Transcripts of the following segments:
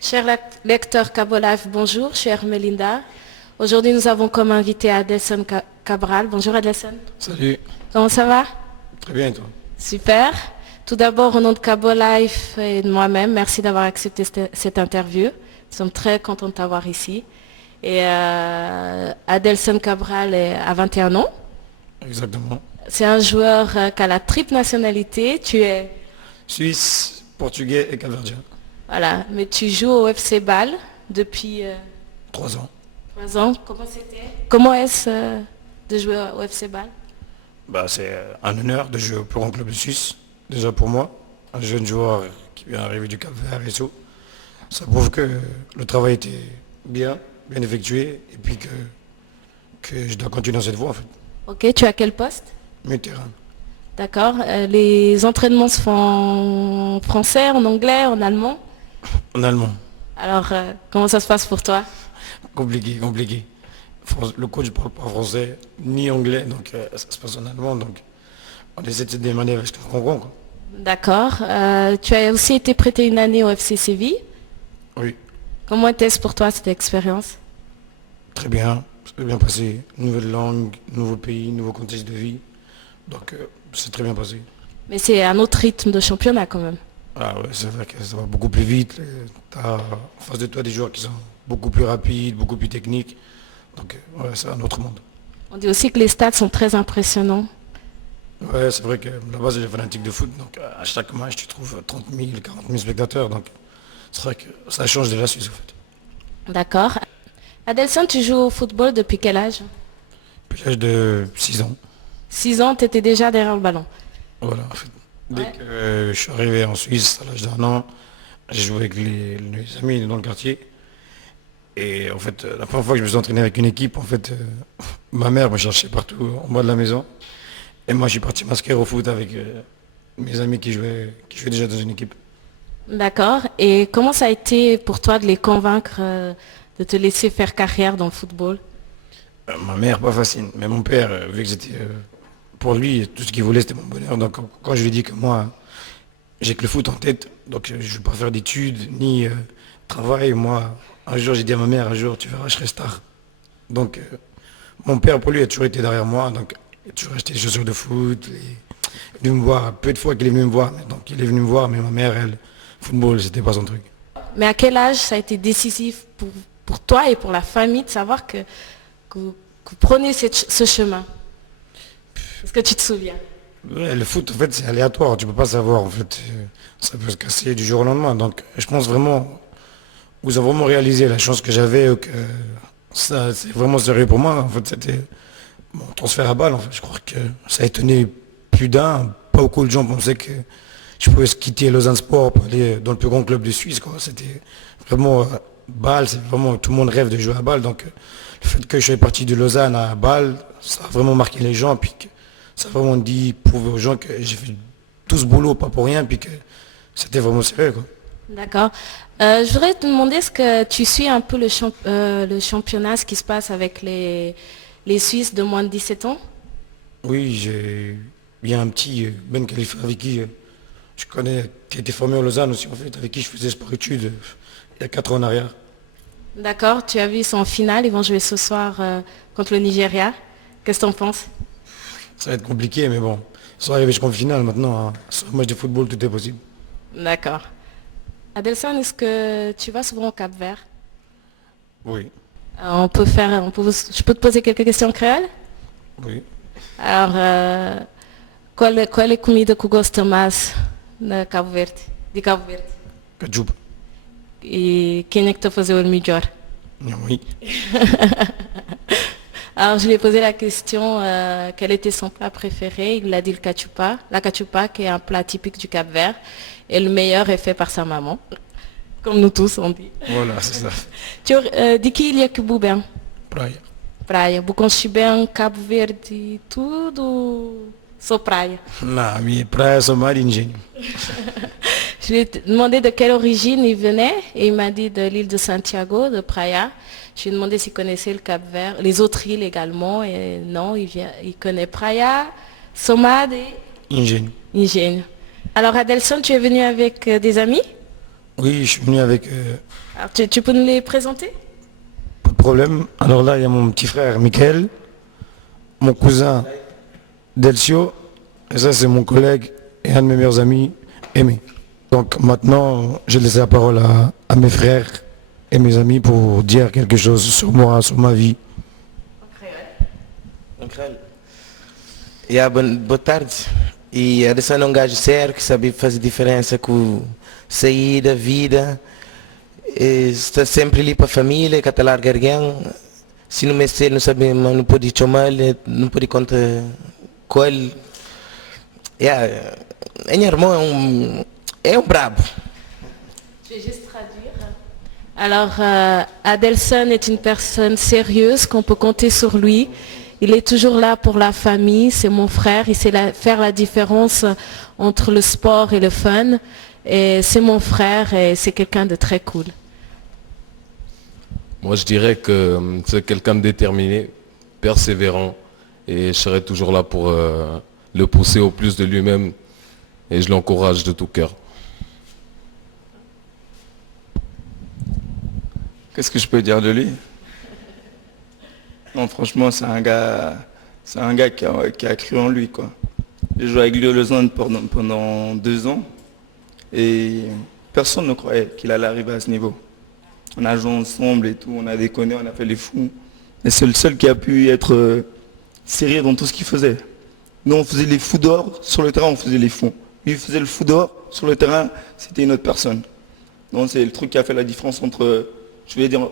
Chers lecteurs Cabo Life, bonjour, chère Melinda. Aujourd'hui, nous avons comme invité Adelson Cabral. Bonjour Adelson. Salut. Comment ça va? Très bien, et toi? Super. Tout d'abord, au nom de Cabo Life et de moi-même, merci d'avoir accepté cette interview. Nous sommes très contents de t'avoir ici. Et Adelson Cabral a 21 ans. Exactement. C'est un joueur qui a la triple nationalité. Tu es... Suisse, portugais et capverdien. Voilà, mais tu joues au FC Bâle depuis 3 ans. 3 ans. Comment est-ce de jouer au FC Bâle? C'est un honneur de jouer au plus grand club de Suisse. Déjà pour moi, un jeune joueur qui vient d'arriver du Cap-Vert et tout. Ça prouve que le travail était bien effectué et puis que je dois continuer dans cette voie en fait. Ok, tu as quel poste? Mes terrains. D'accord. Les entraînements se font en français, en anglais, en allemand? En allemand. Alors, comment ça se passe pour toi? Compliqué. Le coach ne parle pas français ni anglais, donc ça se passe en allemand. Donc on essaie de se démarrer avec ce qu'on comprend, quoi. D'accord. Tu as aussi été prêté une année au FC Séville. Oui. Comment était-ce pour toi cette expérience? Très bien, c'est bien passé. Nouvelle langue, nouveau pays, nouveau contexte de vie. Donc c'est très bien passé. Mais c'est un autre rythme de championnat quand même. Ah ouais, c'est vrai que ça va beaucoup plus vite. Tu as en face de toi des joueurs qui sont beaucoup plus rapides, beaucoup plus techniques. Donc ouais, c'est un autre monde. On dit aussi que les stats sont très impressionnants. Ouais, c'est vrai que là-bas c'est les fanatiques de foot. Donc à chaque match tu trouves 30 000, 40 000 spectateurs. Donc c'est vrai que ça change de la Suisse en fait. D'accord. Adelson, tu joues au football depuis quel âge? Depuis l'âge de 6 ans. 6 ans, tu étais déjà derrière le ballon. Voilà, en fait. Dès Ouais. que je suis arrivé en Suisse à l'âge d'1 an, j'ai joué avec les amis dans le quartier. Et en fait, la première fois que je me suis entraîné avec une équipe, en fait, ma mère me cherchait partout en bas de la maison. Et moi, je suis parti m'inscrire au foot avec mes amis qui jouaient déjà dans une équipe. D'accord. Et comment ça a été pour toi de les convaincre de te laisser faire carrière dans le football? Ma mère, pas facile. Mais mon père, vu que j'étais... pour lui, tout ce qu'il voulait, c'était mon bonheur. Donc quand je lui ai dit que moi, j'ai que le foot en tête, donc je ne vais pas faire d'études, ni travail, moi, un jour, j'ai dit à ma mère, un jour, tu verras, je serai star. Donc mon père, pour lui, a toujours été derrière moi. Donc il a toujours acheté des chaussures de foot. Il est venu me voir, peu de fois qu'il est venu me voir. Donc il est venu me voir, mais ma mère, elle, football, c'était pas son truc. Mais à quel âge ça a été décisif pour toi et pour la famille de savoir que vous prenez ce chemin? Est-ce que tu te souviens? Ouais, le foot, en fait, c'est aléatoire. Tu peux pas savoir, en fait. Ça peut se casser du jour au lendemain. Donc, je pense vraiment, vous avez vraiment réalisé la chance que j'avais, que ça, c'est vraiment sérieux pour moi. En fait, c'était mon transfert à Bâle. En fait, je crois que ça a étonné plus d'un. Pas beaucoup de gens pensaient que je pouvais quitter Lausanne Sport pour aller dans le plus grand club de Suisse, quoi. C'était vraiment Bâle. C'est vraiment tout le monde rêve de jouer à Bâle. Donc, le fait que je sois parti de Lausanne à Bâle, ça a vraiment marqué les gens. Puis ça a vraiment dit, prouver aux gens que j'ai fait tout ce boulot, pas pour rien, puis que c'était vraiment sérieux, quoi. D'accord. Je voudrais te demander, est-ce que tu suis un peu le championnat, ce qui se passe avec les Suisses de moins de 17 ans? Oui, il y a un petit Ben Khalifa avec qui je connais, qui a été formé à Lausanne aussi, en fait, avec qui je faisais sport-études il y a 4 ans en arrière. D'accord, tu as vu, ils sont en finale, ils vont jouer ce soir contre le Nigeria. Qu'est-ce que tu en penses? Ça va être compliqué, mais bon, ils sont arrivés jusqu'en finale maintenant, hein. Sur un match de football, tout est possible. D'accord. Adelson, est-ce que tu vas souvent au Cap-Vert? Oui, Je peux te poser quelques questions en créole? oui. Alors, qual é a comida que gosta mais de Cabo Verde? Kajoub. E quem é que está a fazer o melhor? Oui. Alors, je lui ai posé la question, quel était son plat préféré. Il a dit le cachupa. La cachupa, qui est un plat typique du Cap-Vert. Et le meilleur est fait par sa maman. Comme nous tous, on dit. Voilà, c'est ça. De que ilha que bem? Praia. Praia. Buconchi bem, Cabo Verde, tudo. Sou praia. Não, minha praia são mar engenho. Je lui ai demandé de quelle origine il venait et il m'a dit de l'île de Santiago, de Praia. Je lui ai demandé s'il connaissait le Cap-Vert, les autres îles également, et non, il connaît Praia, Somad et Engenho. Ingêne. Alors Adelson, tu es venu avec des amis? Oui, je suis venu avec Alors, tu peux nous les présenter? pas de problème. Alors là, il y a mon petit frère Michael, mon cousin Delcio, et ça c'est mon collègue et un de mes meilleurs amis, Aimé. Donc maintenant, je laisse la parole à mes frères et mes amis pour dire quelque chose sur moi, sur ma vie. Boa tarde. E a Adesanya é um gajo sério que sabe fazer diferença com saída, vida. E está sempre ali para a família, que está larga alguém. Se não me ser, não sabe, não pode chamar, não pode contar com ele. É meu irmão, é um brabo. Je vais juste traduire. Alors, Adelson est une personne sérieuse, qu'on peut compter sur lui. Il est toujours là pour la famille, c'est mon frère, il sait faire la différence entre le sport et le fun. Et c'est mon frère et c'est quelqu'un de très cool. Moi, je dirais que c'est quelqu'un de déterminé, persévérant, et je serai toujours là pour le pousser au plus de lui-même, et je l'encourage de tout cœur. Qu'est-ce que je peux dire de lui? Non, franchement, c'est un gars qui a cru en lui, quoi. J'ai joué avec lui au Lausanne pendant 2 ans, et personne ne croyait qu'il allait arriver à ce niveau. On a joué ensemble et tout, on a déconné, on a fait les fous. Et c'est le seul qui a pu être sérieux dans tout ce qu'il faisait. Nous, on faisait les fous dehors, sur le terrain, on faisait les fous. Lui, il faisait le fou dehors, sur le terrain, c'était une autre personne. Donc c'est le truc qui a fait la différence entre, je vais dire,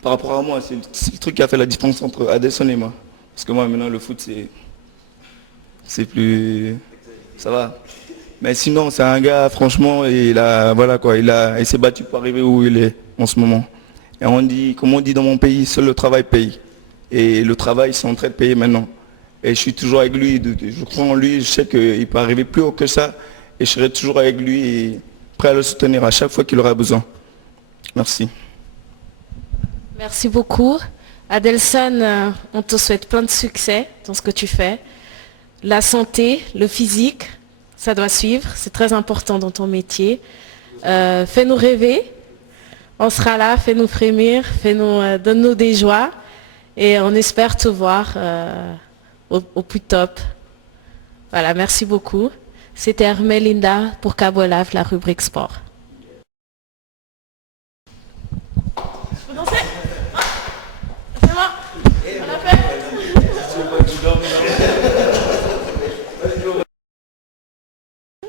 par rapport à moi, c'est le truc qui a fait la différence entre Adelson et moi. Parce que moi, maintenant, le foot, c'est plus... ça va. Mais sinon, c'est un gars, franchement, il s'est battu pour arriver où il est en ce moment. Et on dit, comme on dit dans mon pays, seul le travail paye. Et le travail, c'est en train de payer maintenant. Et je suis toujours avec lui, je crois en lui, je sais qu'il peut arriver plus haut que ça. Et je serai toujours avec lui et prêt à le soutenir à chaque fois qu'il aura besoin. Merci. Merci beaucoup. Adelson, on te souhaite plein de succès dans ce que tu fais. La santé, le physique, ça doit suivre, c'est très important dans ton métier. Fais-nous rêver, on sera là, fais-nous frémir, donne-nous des joies et on espère te voir au plus top. Voilà, merci beaucoup. C'était Hermelinda pour Cabo Live, la rubrique sport. Je peux danser? C'est moi. On a fait?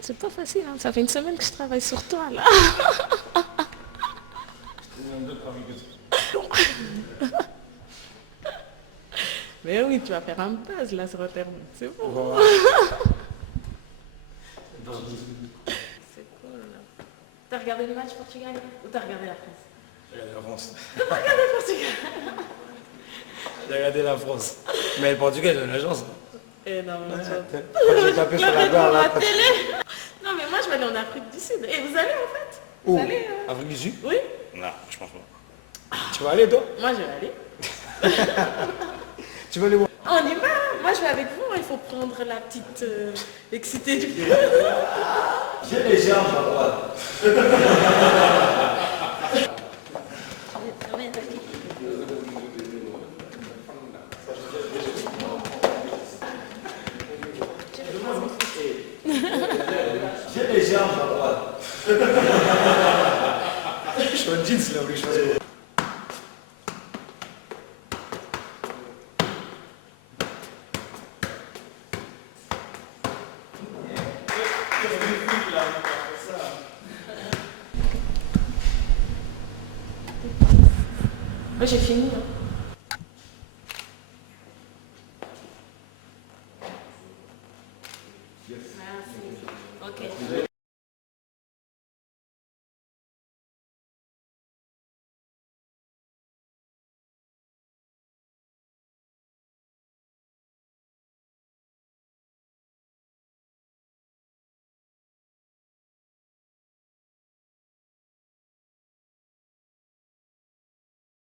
C'est pas facile, hein. Ça fait une semaine que je travaille sur toi là. Mais oui, tu vas faire un buzz là sur Internet, c'est bon. C'est cool. T'as regardé le match Portugal ou t'as regardé la France? J'ai regardé la France. T'as regardé le Portugal? J'ai regardé la France. Mais le Portugal, il a une agence. Et non, J'ai tapé sur la barre là. télé. Non mais moi je vais aller en Afrique du Sud. Et vous allez en fait? Vous Où? allez Afrique du Sud? Oui. Non, je pense pas. Tu vas aller toi? Moi je vais aller. Tu vas aller voir? On y va. Moi je vais avec vous. Il faut prendre la petite excitée du coup. J'ai les jambes à droite. J'ai les jambes à droite. Je suis en jeans là, où je fasse. Moi j'ai fini. Hein.